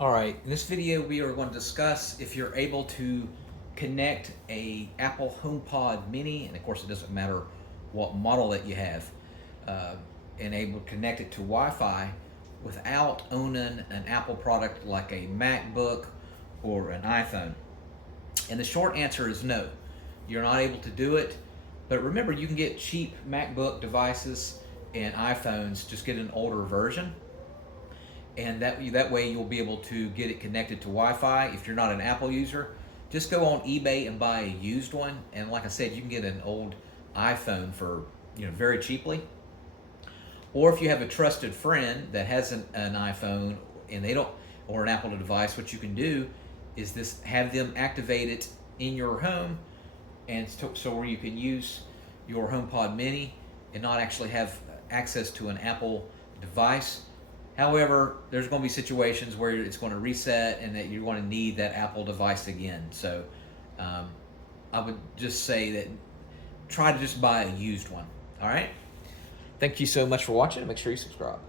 All right, in this video we are going to discuss if you're able to connect a Apple HomePod Mini, and of course it doesn't matter what model that you have, and able to connect it to Wi-Fi without owning an Apple product like a MacBook or an iPhone. And the short answer is no, you're not able to do it. But remember, you can get cheap MacBook devices and iPhones, just get an older version, and that way you'll be able to get it connected to Wi-Fi. If you're not an Apple user, just go on eBay and buy a used one. And like I said, you can get an old iPhone for very cheaply. Or if you have a trusted friend that has an iPhone and they don't, or an Apple device, what you can do is have them activate it in your home, and so where you can use your HomePod Mini and not actually have access to an Apple device. However, there's going to be situations where it's going to reset and that you're going to need that Apple device again. So I would just say that try to just buy a used one. All right? Thank you so much for watching. Make sure you subscribe.